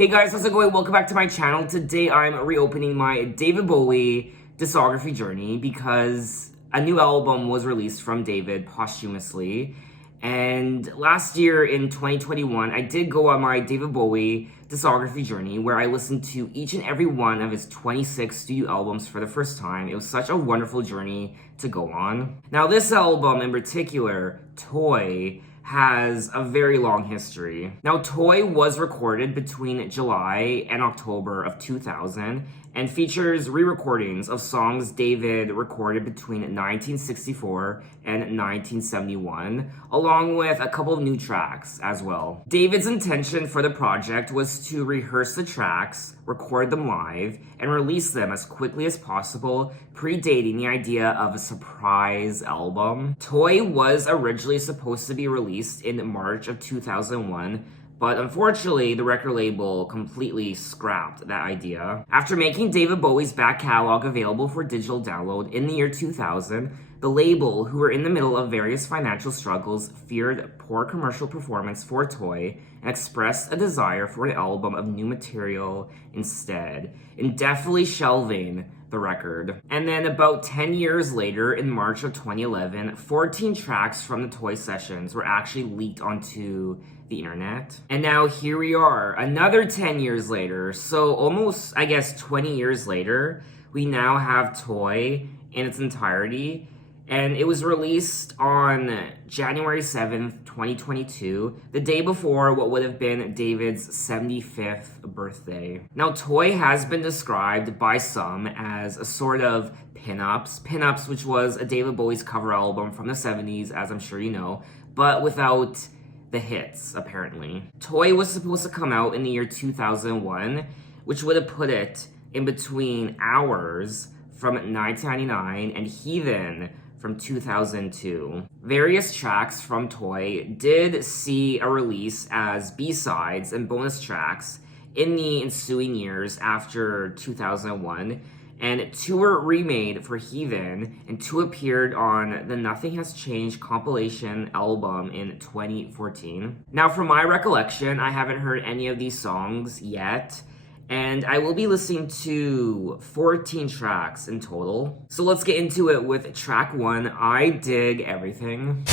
Hey guys, how's it going? Welcome back to my channel. Today I'm reopening my David Bowie discography journey because a new album was released from David posthumously. And last year in 2021, I did go on my David Bowie discography journey where I listened to each and every one of his 26 studio albums for the first time. It was such a wonderful journey to go on. Now this album in particular, Toy, has a very long history. Now, Toy was recorded between July and October of 2000 and features re-recordings of songs David recorded between 1964 and 1971, along with a couple of new tracks as well. David's intention for the project was to rehearse the tracks, record them live, and release them as quickly as possible, predating the idea of a surprise album. Toy was originally supposed to be released in March of 2001, but unfortunately, the record label completely scrapped that idea. After making David Bowie's back catalog available for digital download in the year 2000, the label, who were in the middle of various financial struggles, feared poor commercial performance for Toy and expressed a desire for an album of new material instead, indefinitely shelving the record. And then about 10 years later, in March of 2011, 14 tracks from the Toy sessions were actually leaked onto the internet. And now here we are, another 10 years later, so almost, I guess, 20 years later, we now have Toy in its entirety. And it was released on January 7th, 2022, the day before what would have been David's 75th birthday. Now, Toy has been described by some as a sort of Pin-Ups, which was a David Bowie's cover album from the 70s, as I'm sure you know, but without the hits, apparently. Toy was supposed to come out in the year 2001, which would have put it in between Hours from 1999 and Heathen from 2002. Various tracks from Toy did see a release as B-sides and bonus tracks in the ensuing years after 2001, and two were remade for Heathen, and two appeared on the Nothing Has Changed compilation album in 2014. Now, from my recollection, I haven't heard any of these songs yet, and I will be listening to 14 tracks in total. So let's get into it with track 1, I Dig Everything.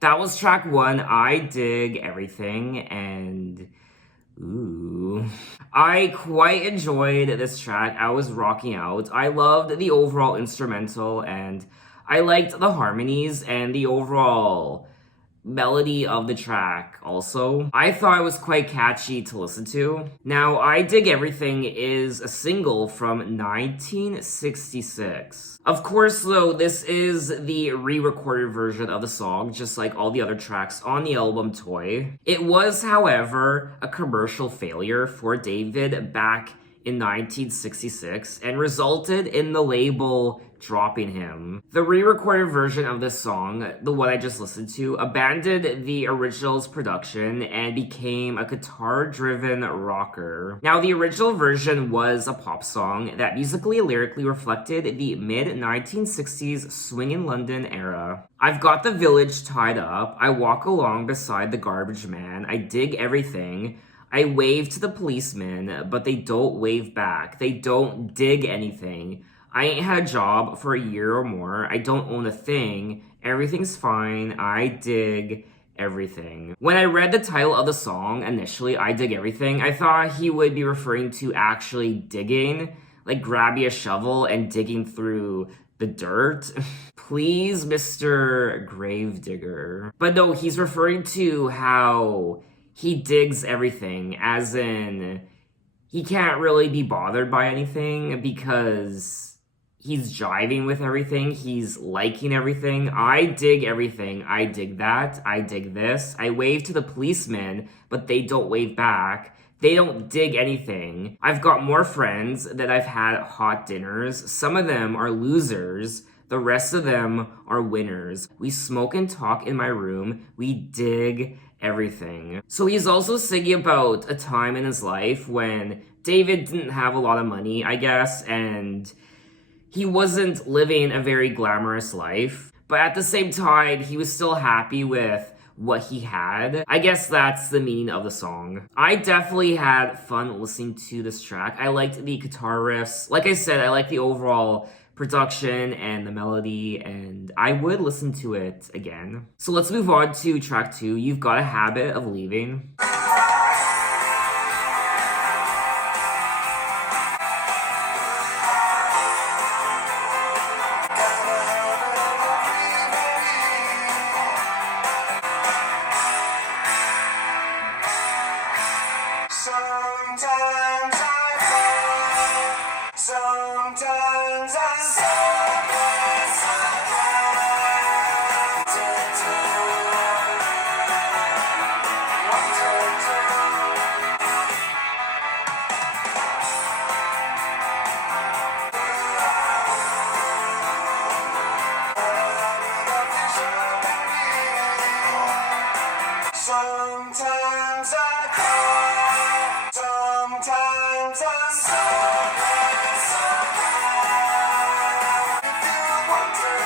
That was track 1, I Dig Everything, and ooh. I quite enjoyed this track. I was rocking out. I loved the overall instrumental, and I liked the harmonies and the overall melody of the track also. I thought it was quite catchy to listen to. Now, I Dig Everything is a single from 1966. Of course, though, this is the re-recorded version of the song, just like all the other tracks on the album Toy. It was, however, a commercial failure for David back in 1966 and resulted in the label dropping him. The re-recorded version of this song, the one I just listened to, abandoned the original's production and became a guitar-driven rocker. Now, the original version was a pop song that musically and lyrically reflected the mid-1960s swingin' London era. I've got the village tied up, I walk along beside the garbage man, I dig everything, I wave to the policemen, but they don't wave back. They don't dig anything. I ain't had a job for a year or more. I don't own a thing. Everything's fine. I dig everything. When I read the title of the song initially, I Dig Everything, I thought he would be referring to actually digging, like grabbing a shovel and digging through the dirt. Please, Mr. Gravedigger. But no, he's referring to how he digs everything, as in he can't really be bothered by anything because he's jiving with everything, he's liking everything. I dig everything, I dig that, I dig this. I wave to the policemen, but they don't wave back. They don't dig anything. I've got more friends that I've had hot dinners. Some of them are losers. The rest of them are winners. We smoke and talk in my room. We dig everything. So he's also singing about a time in his life when David didn't have a lot of money, I guess, and he wasn't living a very glamorous life. But at the same time, he was still happy with what he had. I guess that's the meaning of the song. I definitely had fun listening to this track. I liked the guitar riffs. Like I said, I like the overall production and the melody, and I would listen to it again. So let's move on to track 2, You've Got a Habit of Leaving. Sometimes I cry, sometimes I'm so bad. If you wanted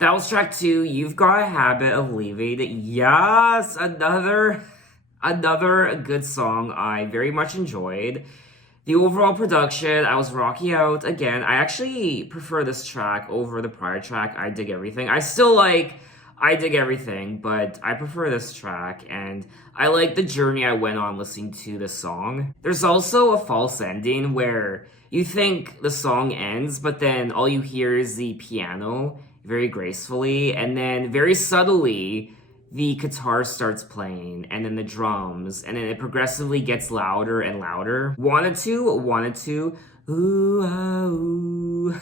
That was track 2, You've Got a Habit of Leaving. Yes, another good song I very much enjoyed. The overall production, I was rocking out. Again, I actually prefer this track over the prior track, I Dig Everything. I still like I Dig Everything, but I prefer this track, and I like the journey I went on listening to this song. There's also a false ending where you think the song ends, but then all you hear is the piano very gracefully, and then very subtly the guitar starts playing, and then the drums, and then it progressively gets louder and louder. Wanted to, ooh, ah, ooh.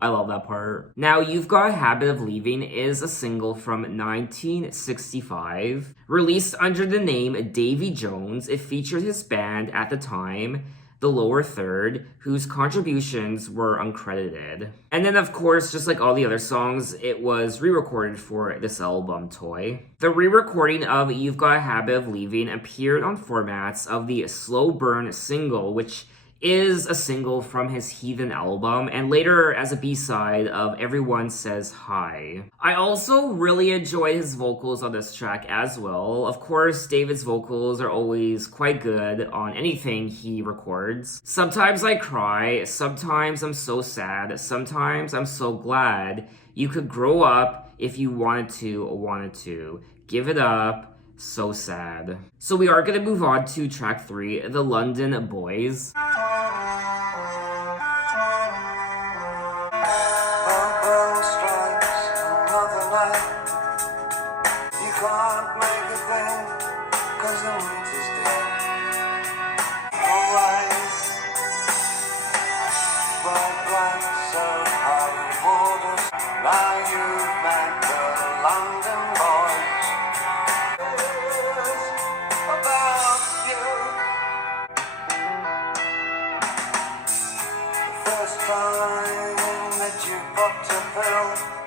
I love that part. Now, You've Got a Habit of Leaving is a single from 1965. Released under the name Davy Jones, it featured his band at the time, The Lower Third, whose contributions were uncredited. And then, of course, just like all the other songs, it was re-recorded for this album, Toy. The re-recording of You've Got a Habit of Leaving appeared on formats of the Slow Burn single, which is a single from his Heathen album, and later as a B-side of Everyone Says Hi. I also really enjoy his vocals on this track as well. Of course, David's vocals are always quite good on anything he records. Sometimes I cry, sometimes I'm so sad, sometimes I'm so glad. You could grow up if you wanted to. Give it up. So sad. So we are going to move on to track 3, The London Boys.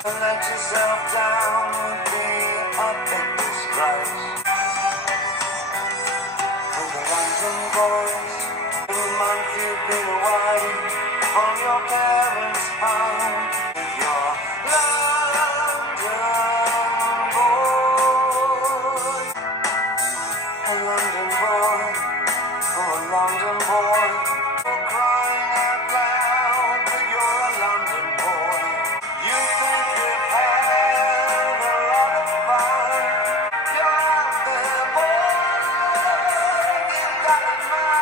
Let yourself down would be a big disgrace. For the London boys, in the month you've been away from your parents' home. With your London boy, a London boy, oh a London boy. You're crying out loud, but you're a London boy. You think you've had a lot of fun. You're out there, boy. You got it made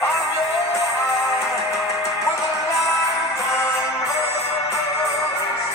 on your own with a London boys.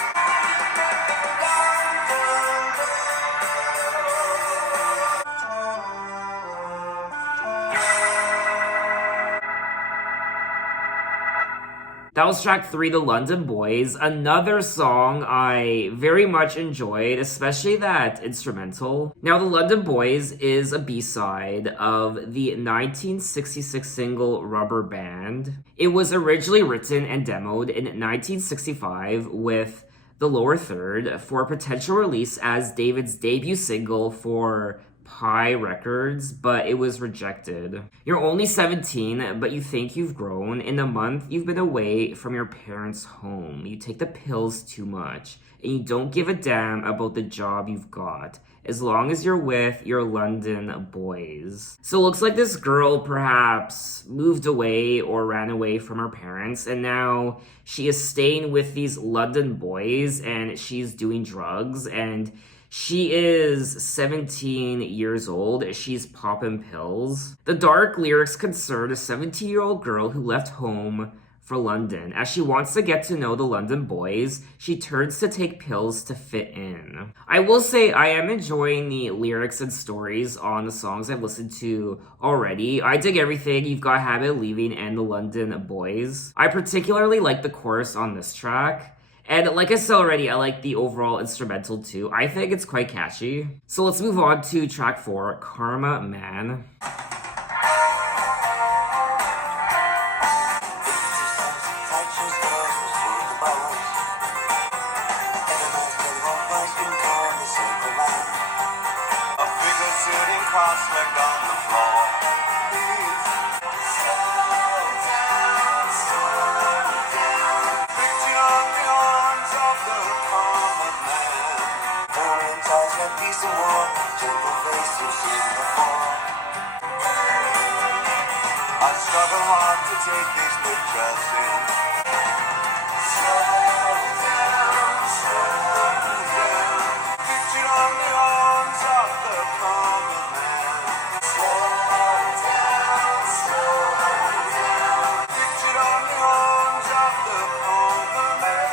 That was track 3, The London Boys, another song I very much enjoyed, especially that instrumental. Now, The London Boys is a B-side of the 1966 single Rubber Band. It was originally written and demoed in 1965 with the lower third for potential release as David's debut single for Pi Records, but it was rejected. You're only 17, but you think you've grown. In a month, you've been away from your parents' home. You take the pills too much, and you don't give a damn about the job you've got, as long as you're with your London boys. So it looks like this girl perhaps moved away or ran away from her parents, and now she is staying with these London boys, and she's doing drugs, and she is 17 years old. She's popping pills. The dark lyrics concern a 17-year-old girl who left home for London. As she wants to get to know the London boys, she turns to take pills to fit in. I will say I am enjoying the lyrics and stories on the songs I've listened to already. I dig everything, You've Got a Habit of Leaving and the London Boys. I particularly like the chorus on this track. And like I said already, I like the overall instrumental too. I think it's quite catchy. So let's move on to track 4, Karma Man. I struggle hard to take these pictures in. Slow down, pictured on the arms of the common man. Slow down, pictured on the arms of the common man.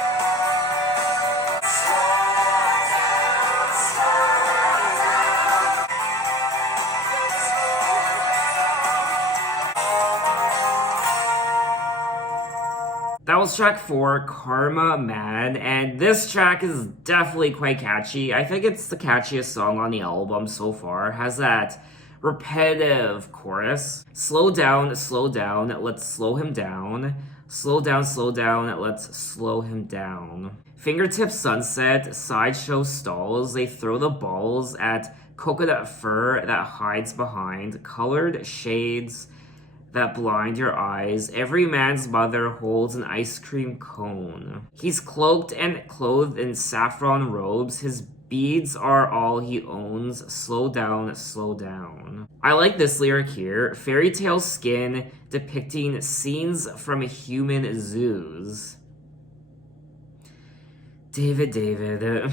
That was track 4, Karma Man, and this track is definitely quite catchy. I think it's the catchiest song on the album so far. It has that repetitive chorus. Slow down, let's slow him down. Slow down, let's slow him down. Fingertip sunset, sideshow stalls. They throw the balls at coconut fur that hides behind colored shades that blind your eyes. Every man's mother holds an ice cream cone. He's cloaked and clothed in saffron robes. His beads are all he owns. Slow down, slow down. I like this lyric here. Fairy tale skin depicting scenes from human zoos. David.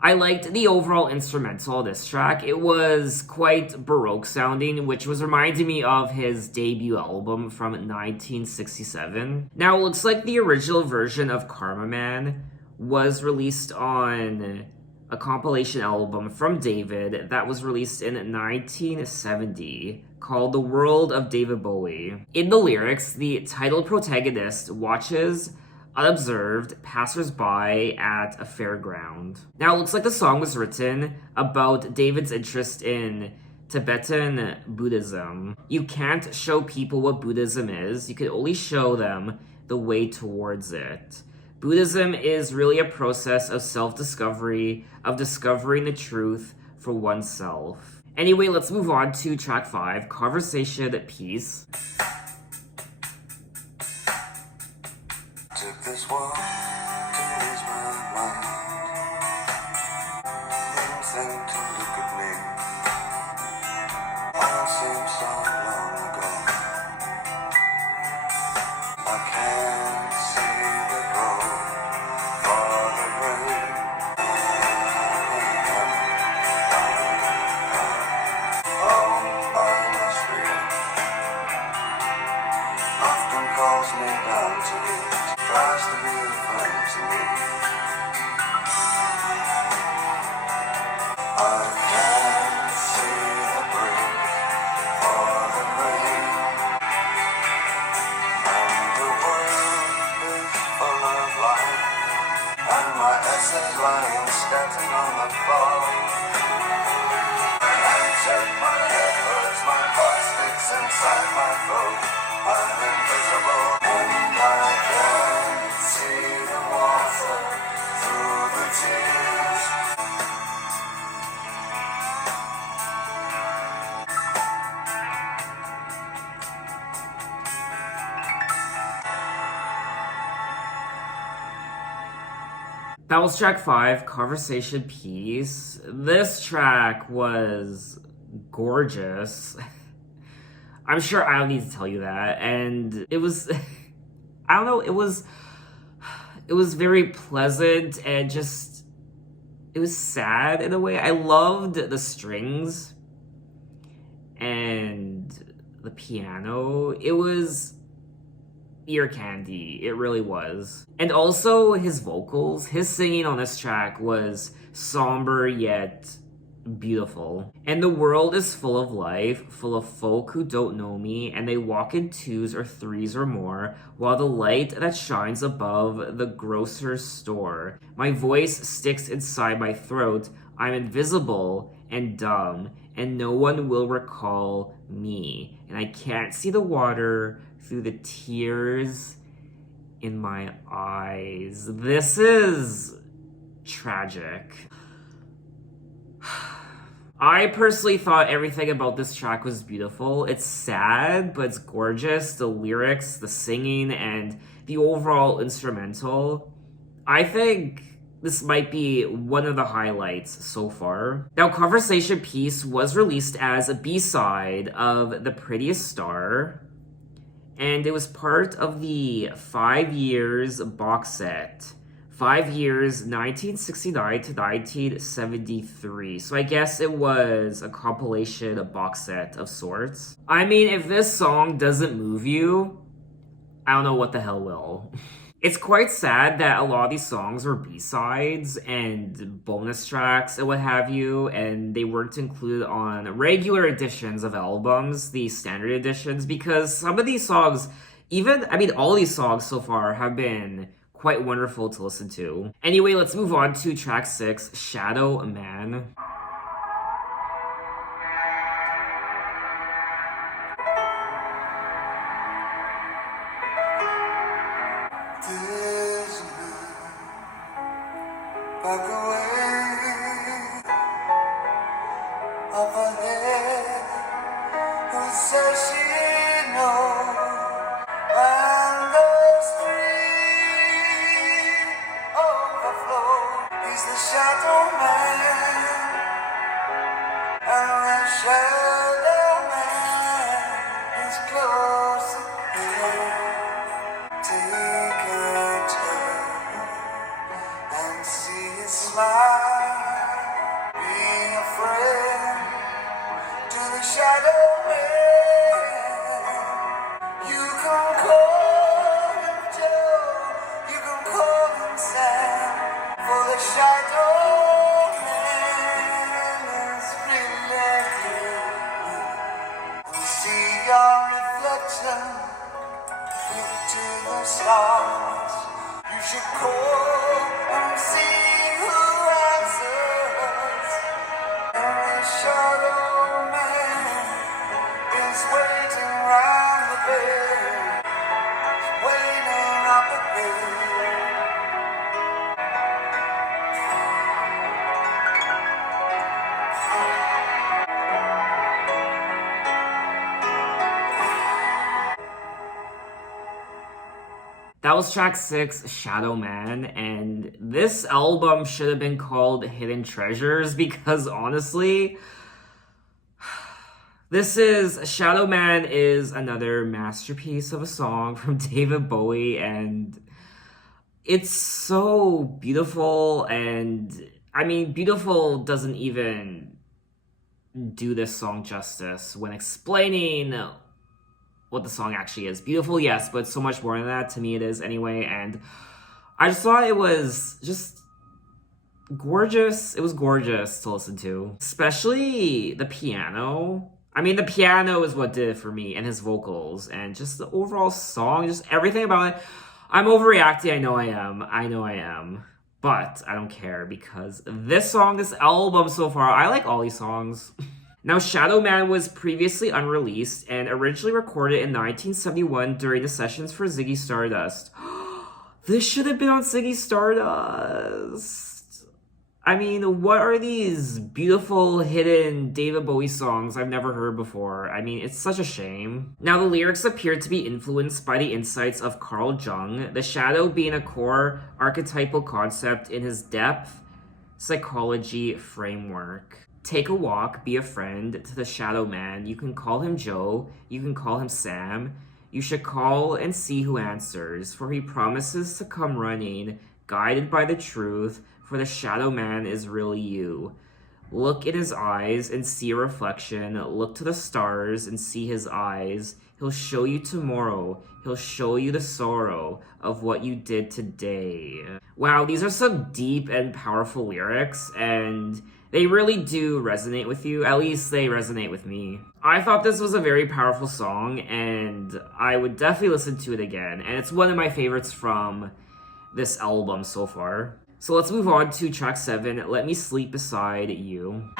I liked the overall instrumental of this track. It was quite Baroque sounding, which was reminding me of his debut album from 1967. Now, it looks like the original version of Karma Man was released on a compilation album from David that was released in 1970 called The World of David Bowie. In the lyrics, the title protagonist watches unobserved passers-by at a fairground. Now, it looks like the song was written about David's interest in Tibetan Buddhism. You can't show people what Buddhism is, you can only show them the way towards it. Buddhism is really a process of self-discovery, of discovering the truth for oneself. Anyway, let's move on to track 5, Conversation Piece. Took this walk to ease my mind. Didn't think to look at me. All seems so long ago. I can't see the road for the rain. Oh, my spirit often calls me down to it. Tries to be a friend to me. I can't see the bridge for the rain, and the world is full of life, and my essays lying scattered on the floor. I check my head hurts, my heart sticks inside my throat. I'm invisible, and I can't see the water through the tears. That was track 5, Conversation Piece. This track was gorgeous. I'm sure I don't need to tell you that. And it was, I don't know, it was very pleasant and just, it was sad in a way. I loved the strings and the piano. It was ear candy. It really was. And also his vocals, his singing on this track was somber yet beautiful. And the world is full of life, full of folk who don't know me, and they walk in 2s or 3s or more, while the light that shines above the grocer's store. My voice sticks inside my throat. I'm invisible and dumb, and no one will recall me. And I can't see the water through the tears in my eyes. This is tragic. I personally thought everything about this track was beautiful. It's sad, but it's gorgeous. The lyrics, the singing, and the overall instrumental. I think this might be one of the highlights so far. Now, Conversation Piece was released as a B-side of The Prettiest Star, and it was part of the 5 years box set. 5 years, 1969 to 1973. So I guess it was a compilation, a box set of sorts. I mean, if this song doesn't move you, I don't know what the hell will. It's quite sad that a lot of these songs were B-sides and bonus tracks and what have you, and they weren't included on regular editions of albums, the standard editions, because some of these songs, all these songs so far have been quite wonderful to listen to. Anyway, let's move on to track 6, Shadow Man. There's a man back away up ahead who says she knows shadow man. You can call him Joe, you can call him Sam, for the shadow man is really you. See your reflection into the stars. You should call and see who answers. And the shadow man is waiting round the bend, waiting up at me. That was track 6, Shadow Man, and this album should have been called Hidden Treasures because honestly, Shadow Man is another masterpiece of a song from David Bowie, and it's so beautiful, and I mean, beautiful doesn't even do this song justice when explaining what the song actually is. Beautiful, yes, but so much more than that. To me, it is anyway. And I just thought it was just gorgeous. It was gorgeous to listen to, especially the piano. I mean, the piano is what did it for me, and his vocals, and just the overall song, just everything about it. I'm overreacting. I know I am. But I don't care because this song, this album so far, I like all these songs. Now, Shadow Man was previously unreleased and originally recorded in 1971 during the sessions for Ziggy Stardust. This should have been on Ziggy Stardust. I mean, what are these beautiful hidden David Bowie songs I've never heard before? I mean, it's such a shame. Now, the lyrics appear to be influenced by the insights of Carl Jung, the shadow being a core archetypal concept in his depth psychology framework. Take a walk, be a friend to the shadow man. You can call him Joe, you can call him Sam. You should call and see who answers, for he promises to come running, guided by the truth, for the shadow man is really you. Look in his eyes and see a reflection. Look to the stars and see his eyes. He'll show you tomorrow. He'll show you the sorrow of what you did today. Wow, these are some deep and powerful lyrics, and they really do resonate with you. At least they resonate with me. I thought this was a very powerful song, and I would definitely listen to it again. And it's one of my favorites from this album so far. So let's move on to track 7, Let Me Sleep Beside You.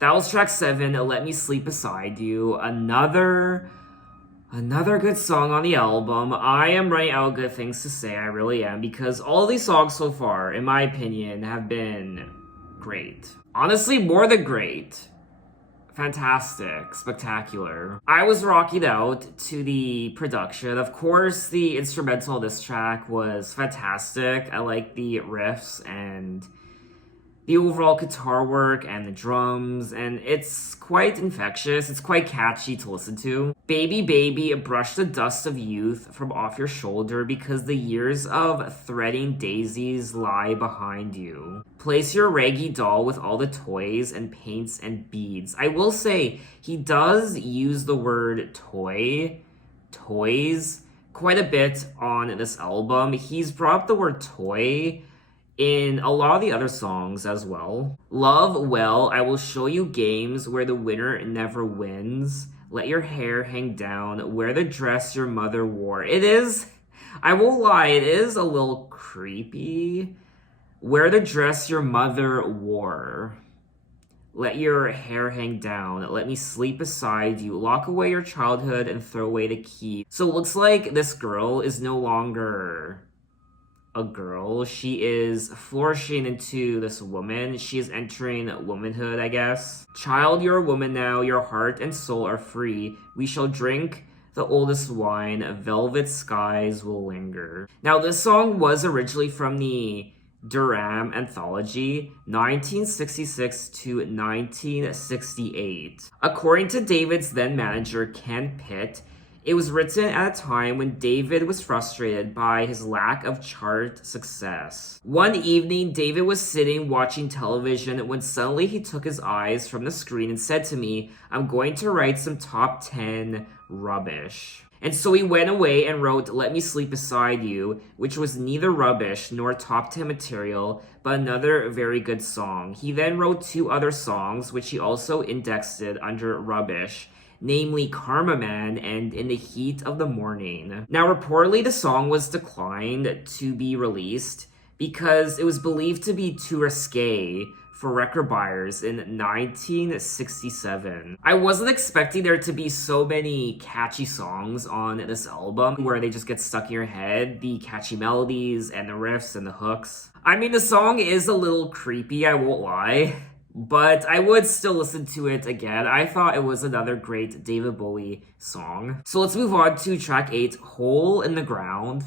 That was track 7, Let Me Sleep Beside You. Another good song on the album. I am running out of good things to say, I really am, because all these songs so far, in my opinion, have been great. Honestly, more than great. Fantastic, spectacular. I was rocking out to the production. Of course, the instrumental of this track was fantastic. I like the riffs and the overall guitar work and the drums, and it's quite infectious. It's quite catchy to listen to. Baby, baby, brush the dust of youth from off your shoulder because the years of threading daisies lie behind you. Place your raggy doll with all the toys and paints and beads. I will say, he does use the word toys, quite a bit on this album. He's brought up the word toy in a lot of the other songs as well. Love, well, I will show you games where the winner never wins. Let your hair hang down. Wear the dress your mother wore. It is, I won't lie, it is a little creepy. Wear the dress your mother wore. Let your hair hang down. Let me sleep beside you. Lock away your childhood and throw away the key. So it looks like this girl is no longer a girl. She is flourishing into this woman. She is entering womanhood, I guess. Child, you're a woman now. Your heart and soul are free. We shall drink the oldest wine. Velvet skies will linger. Now, this song was originally from the Durham Anthology, 1966 to 1968. According to David's then manager, Ken Pitt, it was written at a time when David was frustrated by his lack of chart success. One evening, David was sitting watching television when suddenly he took his eyes from the screen and said to me, I'm going to write some top 10 rubbish. And so he went away and wrote Let Me Sleep Beside You, which was neither rubbish nor top 10 material, but another very good song. He then wrote 2 other songs, which he also indexed under rubbish, namely Karma Man and In the Heat of the Morning. Now, reportedly, the song was declined to be released because it was believed to be too risque for record buyers in 1967. I wasn't expecting there to be so many catchy songs on this album where they just get stuck in your head, the catchy melodies and the riffs and the hooks. I mean, the song is a little creepy, I won't lie, but I would still listen to it again. I thought it was another great David Bowie song. So let's move on to track 8, Hole in the Ground.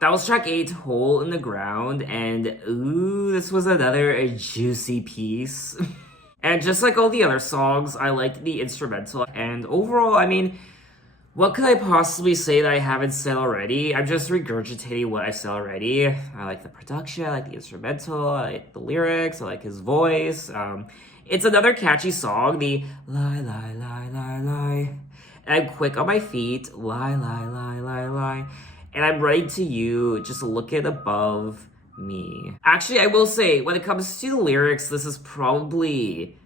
That was track 8, Hole in the Ground, and ooh, this was another juicy piece. And just like all the other songs, I liked the instrumental, and overall, I mean, what could I possibly say that I haven't said already? I'm just regurgitating what I said already. I like the production, I like the instrumental, I like the lyrics, I like his voice. It's another catchy song, the lie, lie, lie, lie, lie. And I'm quick on my feet, lie, lie, lie, lie, lie. And I'm writing to you, just look at above me. Actually, I will say, when it comes to the lyrics, this is probably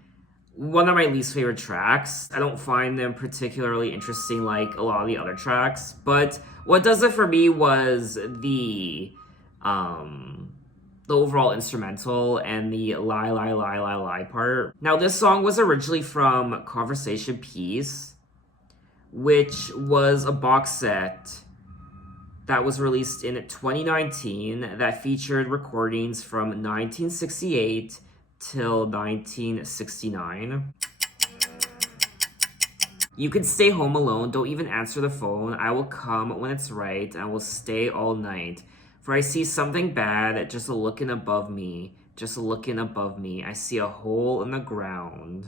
one of my least favorite tracks. I don't find them particularly interesting like a lot of the other tracks. But what does it for me was the overall instrumental and the lie, lie, lie, lie, lie part. Now, this song was originally from Conversation Piece, which was a box set that was released in 2019 that featured recordings from 1968 till 1969. You can stay home alone, don't even answer the phone. I will come when it's right, I will stay all night. For I see something bad, just looking above me, just looking above me. I see a hole in the ground,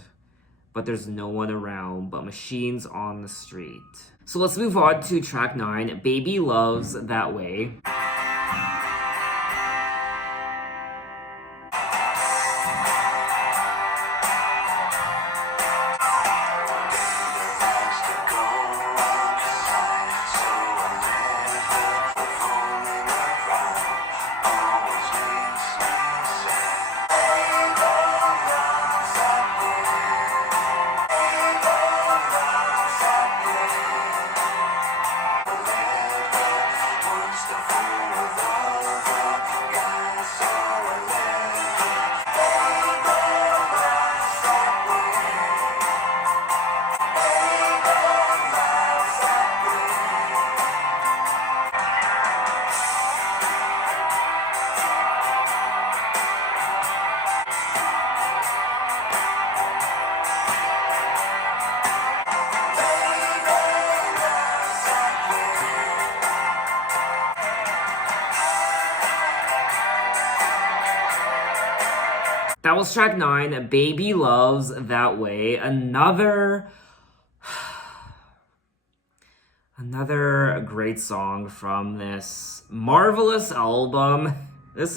but there's no one around, but machines on the street. So let's move on to track 9, Baby Loves That Way. That was track 9, Baby Loves That Way. Another great song from this marvelous album. This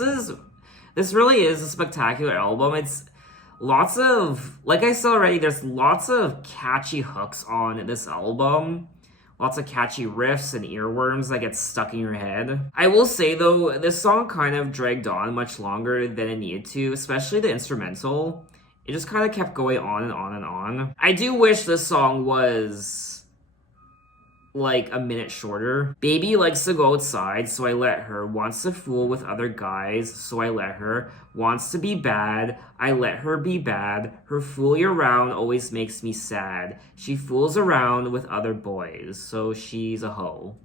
really is a spectacular album. It's lots of, like I said already, there's lots of catchy hooks on this album. Lots of catchy riffs and earworms that get stuck in your head. I will say though, this song kind of dragged on much longer than it needed to, especially the instrumental. It just kind of kept going on and on and on. I do wish this song was like a minute shorter. Baby likes to go outside, so I let her. Wants to fool with other guys, so I let her. Wants to be bad, I let her be bad. Her fooling around always makes me sad. She fools around with other boys, so she's a hoe.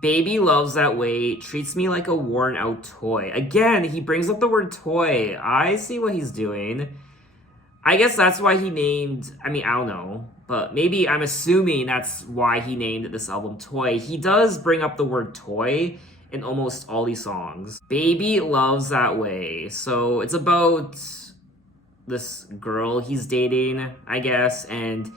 Baby loves that way, treats me like a worn out toy. Again, he brings up the word toy. I see what he's doing. I guess that's why he named, I don't know, but maybe I'm assuming that's why he named this album Toy. He does bring up the word toy in almost all these songs. Baby Loves That Way. So it's about this girl he's dating, I guess, and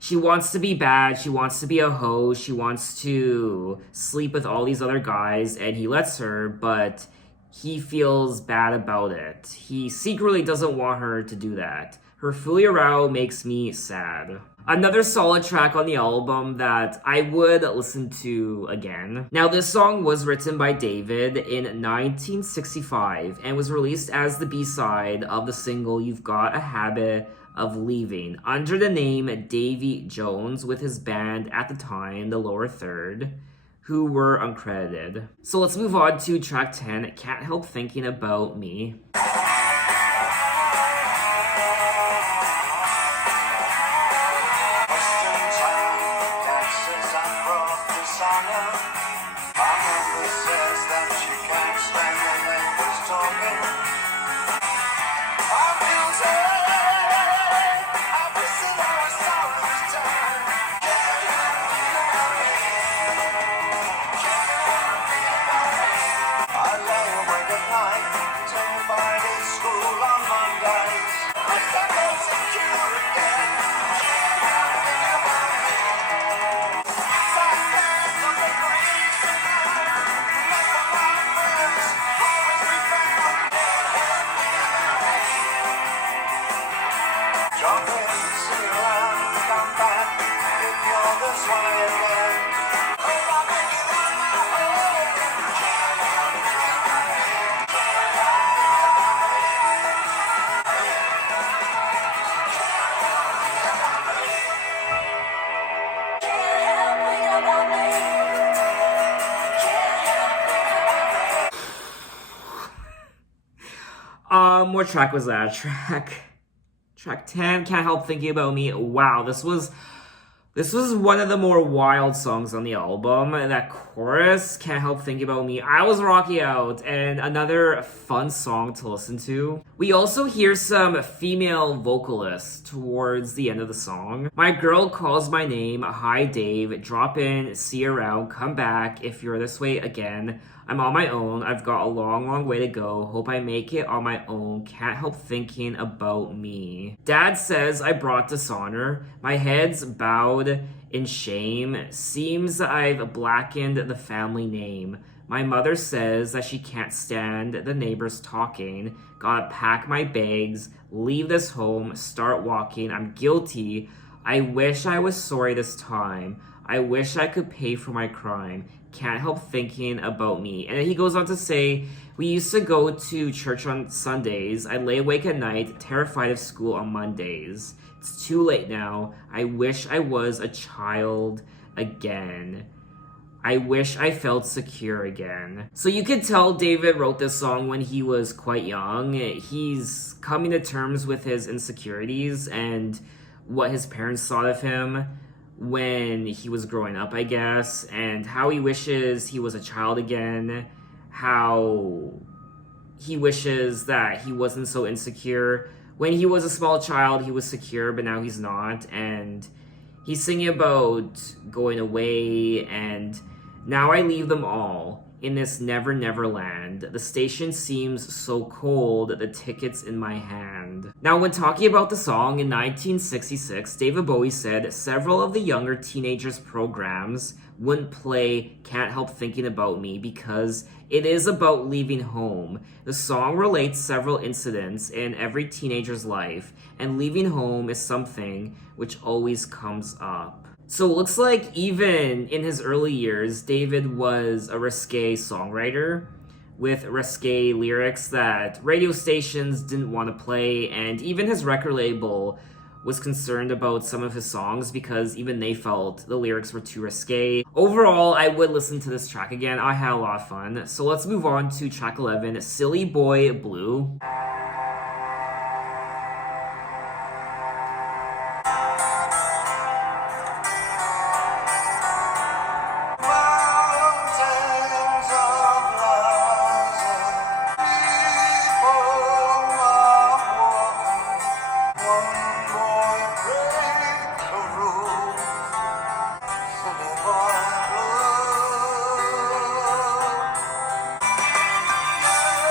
she wants to be bad, she wants to be a hoe, she wants to sleep with all these other guys, and he lets her, but he feels bad about it. He secretly doesn't want her to do that. Her fooling around makes me sad. Another solid track on the album that I would listen to again. Now, this song was written by David in 1965 and was released as the B-side of the single You've Got a Habit of Leaving under the name Davy Jones with his band at the time, the Lower Third, who were uncredited. So let's move on to track 10, Can't Help Thinking About Me. What track was that? Track 10, Can't Help Thinking About Me. Wow, this was one of the more wild songs on the album. That chorus, Can't Help Thinking About Me, I was rocking out, and another fun song to listen to. We also hear some female vocalists towards the end of the song. My girl calls my name, hi Dave, drop in, see you around, come back if you're this way again. I'm on my own, I've got a long way to go, hope I make it on my own, can't help thinking about me. Dad says I brought dishonor, my head's bowed in shame, seems that I've blackened the family name. My mother says that she can't stand the neighbors talking, gotta pack my bags, leave this home, start walking, I'm guilty, I wish I was sorry this time, I wish I could pay for my crime. Can't help thinking about me. And then he goes on to say, we used to go to church on Sundays. I lay awake at night, terrified of school on Mondays. It's too late now. I wish I was a child again. I wish I felt secure again. So you could tell David wrote this song when he was quite young. He's coming to terms with his insecurities and what his parents thought of him when he was growing up, I guess, and how he wishes he was a child again, how he wishes that he wasn't so insecure. When he was a small child, he was secure, but now he's not, and he's singing about going away, and now I leave them all. in this never never land. The station seems so cold, the ticket's in my hand. Now, when talking about the song in 1966, David Bowie said several of the younger teenagers' programs wouldn't play Can't Help Thinking About Me because it is about leaving home. The song relates several incidents in every teenager's life, and leaving home is something which always comes up. So it looks like even in his early years, David was a risque songwriter with risque lyrics that radio stations didn't want to play, and even his record label was concerned about some of his songs because even they felt the lyrics were too risque. Overall, I would listen to this track again. I had a lot of fun. So let's move on to track 11, Silly Boy Blue. Mountains of Liza, people are walking. One boy breaks the rule, silly boy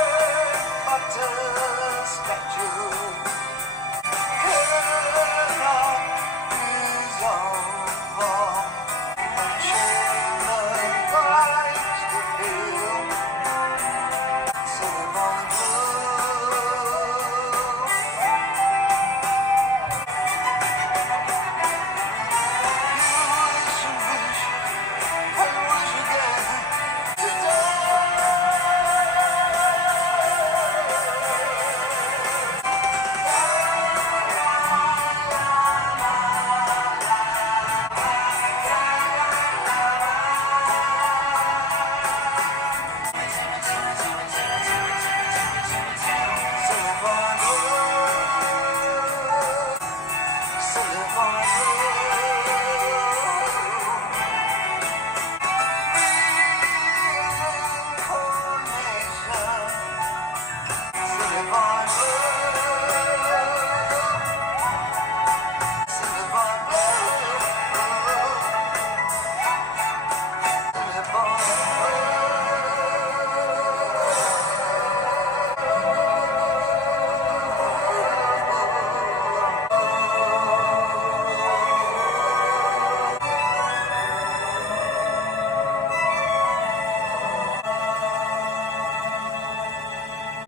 blue. But a statue cannot his own wrong. A children likes to feel silly boy blue. Wish and wish and wish again today. Silly boy blue, silly boy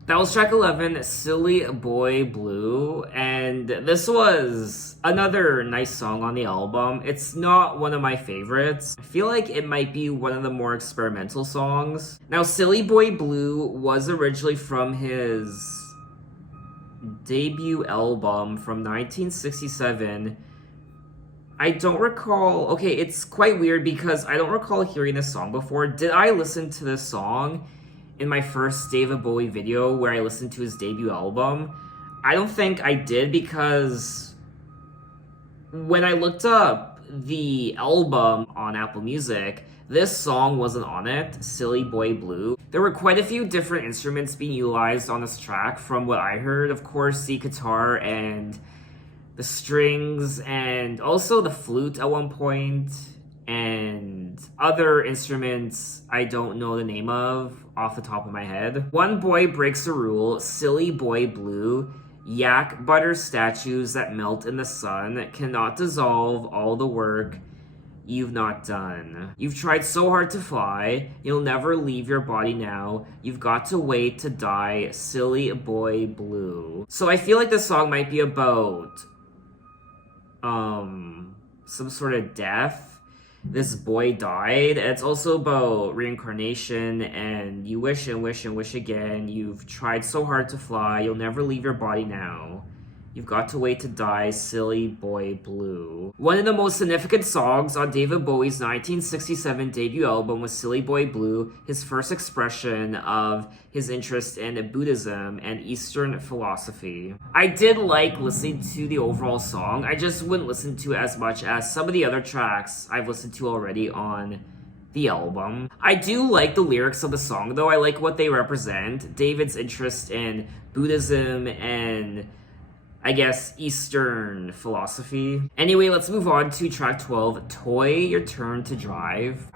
That was track 11, Silly Boy Blue, and this was another nice song on the album. It's not one of my favorites. I feel like it might be one of the more experimental songs. Now, Silly Boy Blue was originally from his debut album from 1967. I don't recall. Okay, it's quite weird because I don't recall hearing this song before. Did I listen to this song in my first David Bowie video where I listened to his debut album? I don't think I did because when I looked up the album on Apple Music, this song wasn't on it, Silly Boy Blue. There were quite a few different instruments being utilized on this track from what I heard. Of course, the guitar and the strings and also the flute at one point and other instruments I don't know the name of off the top of my head. One boy breaks a rule, Silly Boy Blue. Yak butter statues that melt in the sun cannot dissolve all the work you've not done. You've tried so hard to fly, you'll never leave your body now. You've got to wait to die, Silly Boy Blue. So I feel like this song might be about some sort of death. This boy died. It's also about reincarnation and you wish and wish and wish again. You've tried so hard to fly, you'll never leave your body now. You've got to wait to die, Silly Boy Blue. One of the most significant songs on David Bowie's 1967 debut album was Silly Boy Blue, his first expression of his interest in Buddhism and Eastern philosophy. I did like listening to the overall song, I just wouldn't listen to it as much as some of the other tracks I've listened to already on the album. I do like the lyrics of the song though, I like what they represent. David's interest in Buddhism and I guess Eastern philosophy. Anyway, let's move on to track 12, Toy, Your Turn to Drive.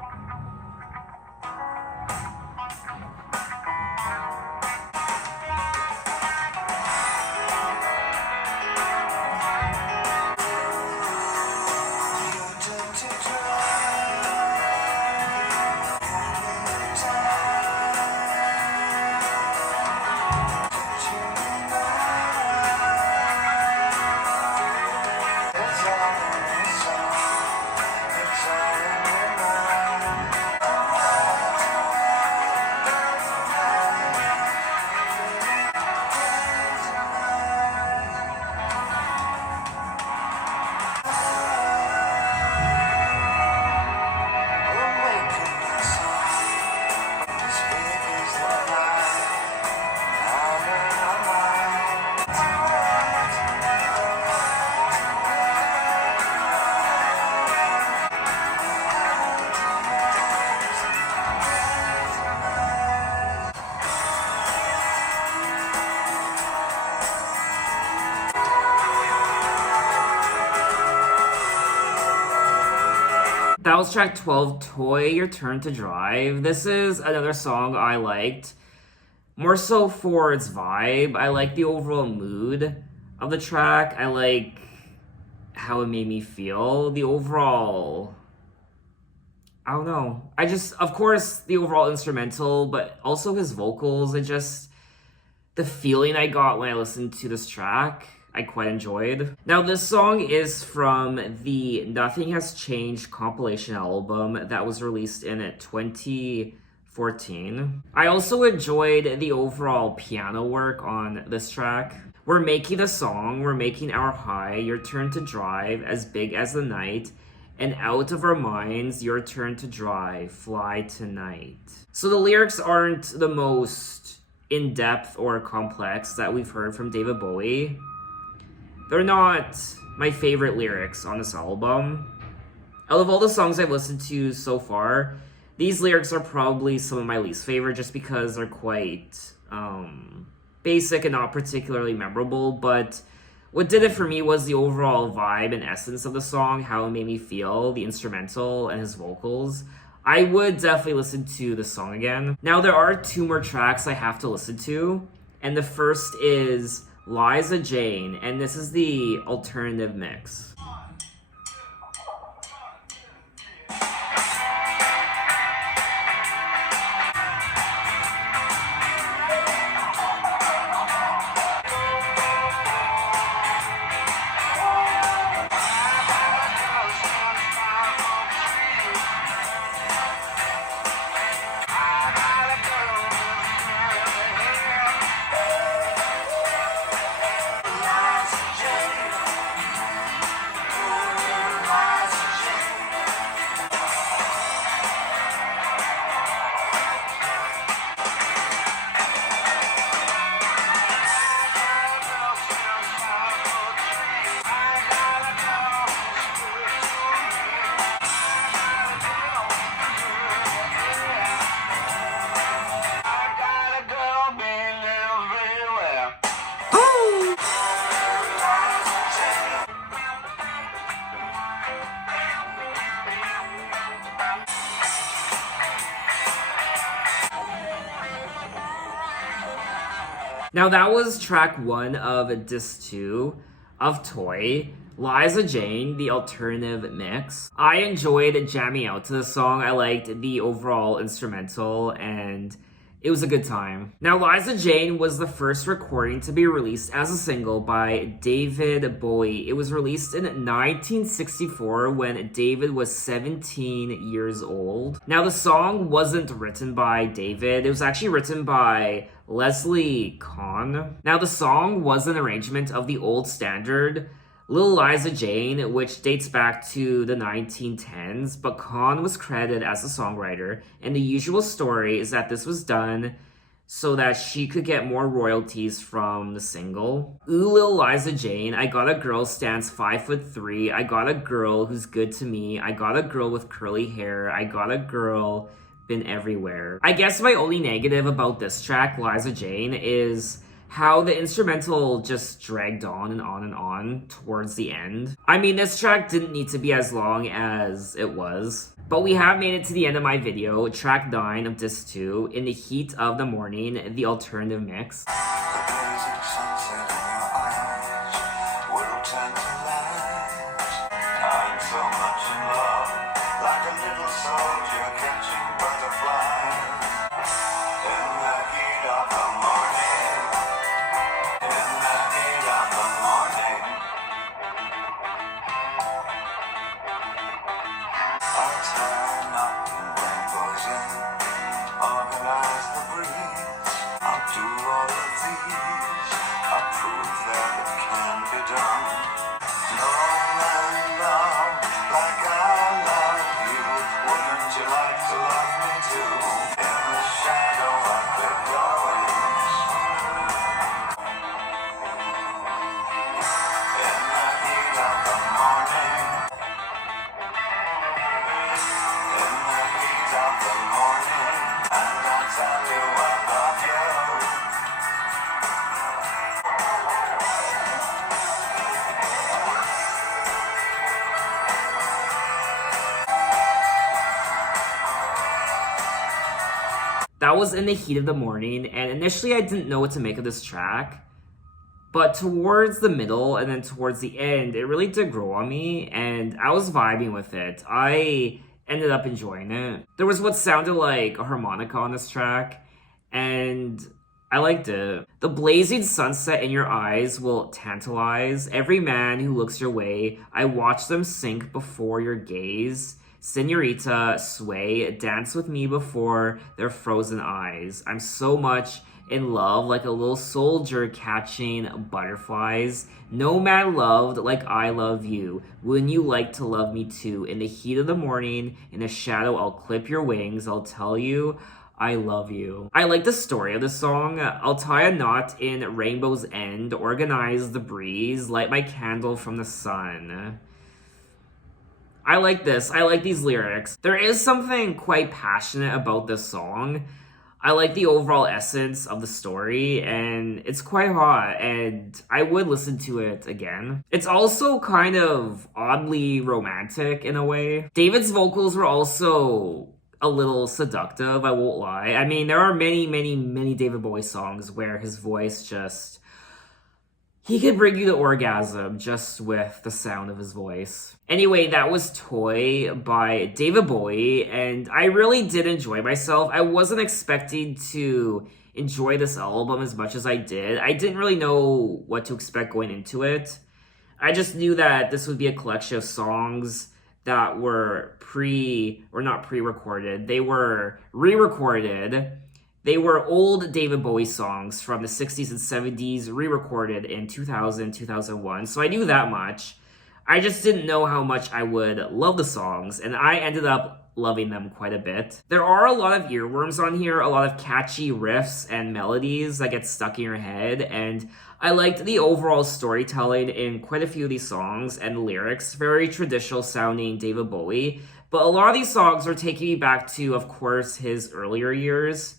That was track 12, Toy, Your Turn to Drive. This is another song I liked, more so for its vibe. I like the overall mood of the track. I like how it made me feel. The overall, I don't know. I just, of course, the overall instrumental, but also his vocals and just the feeling I got when I listened to this track, I quite enjoyed. Now, this song is from the Nothing Has Changed compilation album that was released in 2014. I also enjoyed the overall piano work on this track. We're making a song, we're making our high, your turn to drive, as big as the night, and out of our minds, your turn to drive, fly tonight. So the lyrics aren't the most in-depth or complex that we've heard from David Bowie. They're not my favorite lyrics on this album. Out of all the songs I've listened to so far, these lyrics are probably some of my least favorite just because they're quite basic and not particularly memorable, but what did it for me was the overall vibe and essence of the song, how it made me feel, the instrumental, and his vocals. I would definitely listen to the song again. Now, there are 2 more tracks I have to listen to, and the first is Liza Jane, and this is the alternative mix. Now that was track 1 of disc 2 of Toy, Liza Jane, the alternative mix. I enjoyed jamming out to this song. I liked the overall instrumental and it was a good time. Now, Liza Jane was the first recording to be released as a single by David Bowie. It was released in 1964 when David was 17 years old. Now, the song wasn't written by David. It was actually written by Leslie Kahn. Now, the song was an arrangement of the old standard Lil Liza Jane, which dates back to the 1910s, but Kahn was credited as a songwriter, and the usual story is that this was done so that she could get more royalties from the single. Ooh, Lil Liza Jane, I got a girl stands 5'3", I got a girl who's good to me, I got a girl with curly hair, I got a girl been everywhere. I guess my only negative about this track, Liza Jane, is how the instrumental just dragged on and on and on towards the end. I mean, this track didn't need to be as long as it was, but we have made it to the end of my video, track 9 of disc 2, In the Heat of the Morning, the alternative mix. Organize the breeze. I'll do all of these. was In the Heat of the Morning, and initially I didn't know what to make of this track. But towards the middle and then towards the end, it really did grow on me, and I was vibing with it. I ended up enjoying it. There was what sounded like a harmonica on this track, and I liked it. The blazing sunset in your eyes will tantalize every man who looks your way. I watch them sink before your gaze. Senorita, sway, dance with me before their frozen eyes. I'm so much in love, like a little soldier catching butterflies. No man loved like I love you. Wouldn't you like to love me too? In the heat of the morning, in the shadow, I'll clip your wings. I'll tell you I love you. I like the story of the song. I'll tie a knot in rainbow's end, organize the breeze, light my candle from the sun. I like this. I like these lyrics. There is something quite passionate about this song. I like the overall essence of the story, and it's quite hot, and I would listen to it again. It's also kind of oddly romantic in a way. David's vocals were also a little seductive, I won't lie. I mean, there are many David Bowie songs where his voice just... he could bring you to orgasm just with the sound of his voice. Anyway, that was Toy by David Bowie, and I really did enjoy myself. I wasn't expecting to enjoy this album as much as I did. I didn't really know what to expect going into it. I just knew that this would be a collection of songs that were not pre-recorded. They were re-recorded. They were old David Bowie songs from the 60s and 70s, re-recorded in 2000, 2001. So I knew that much. I just didn't know how much I would love the songs, and I ended up loving them quite a bit. There are a lot of earworms on here, a lot of catchy riffs and melodies that get stuck in your head, and I liked the overall storytelling in quite a few of these songs and the lyrics. Very traditional sounding David Bowie, but a lot of these songs are taking me back to, of course, his earlier years.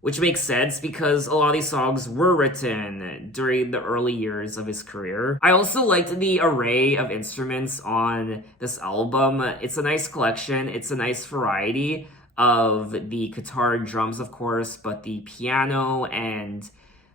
Which makes sense because a lot of these songs were written during the early years of his career. I also liked the array of instruments on this album. It's a nice collection. It's a nice variety of the guitar and drums, of course, but the piano and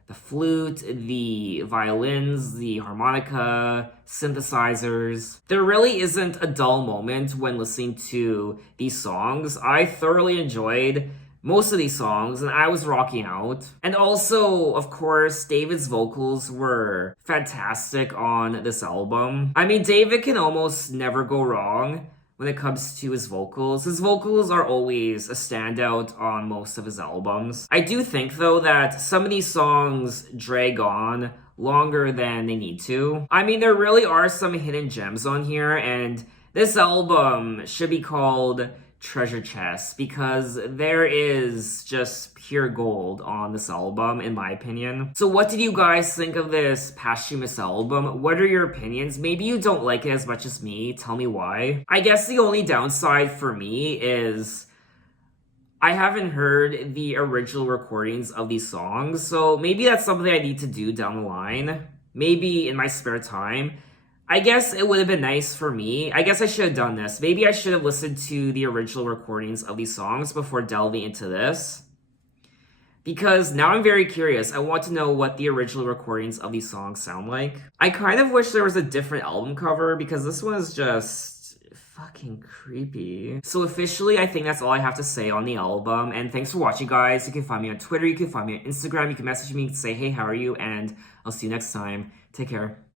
the flute, the violins, the harmonica, synthesizers. There really isn't a dull moment when listening to these songs. I thoroughly enjoyed most of these songs, and I was rocking out. And also, of course, David's vocals were fantastic on this album. I mean, David can almost never go wrong when it comes to his vocals. His vocals are always a standout on most of his albums. I do think, though, that some of these songs drag on longer than they need to. I mean, there really are some hidden gems on here, and this album should be called Treasure Chest because there is just pure gold on this album, in my opinion. So what did you guys think of this posthumous album? What are your opinions? Maybe you don't like it as much as me. Tell me why. I guess the only downside for me is I haven't heard the original recordings of these songs, so maybe that's something I need to do down the line. Maybe in my spare time. I guess it would have been nice for me. I guess I should have done this. Maybe I should have listened to the original recordings of these songs before delving into this. Because now I'm very curious. I want to know what the original recordings of these songs sound like. I kind of wish there was a different album cover because this one is just fucking creepy. So officially, I think that's all I have to say on the album. And thanks for watching, guys. You can find me on Twitter. You can find me on Instagram. You can message me and say, hey, how are you? And I'll see you next time. Take care.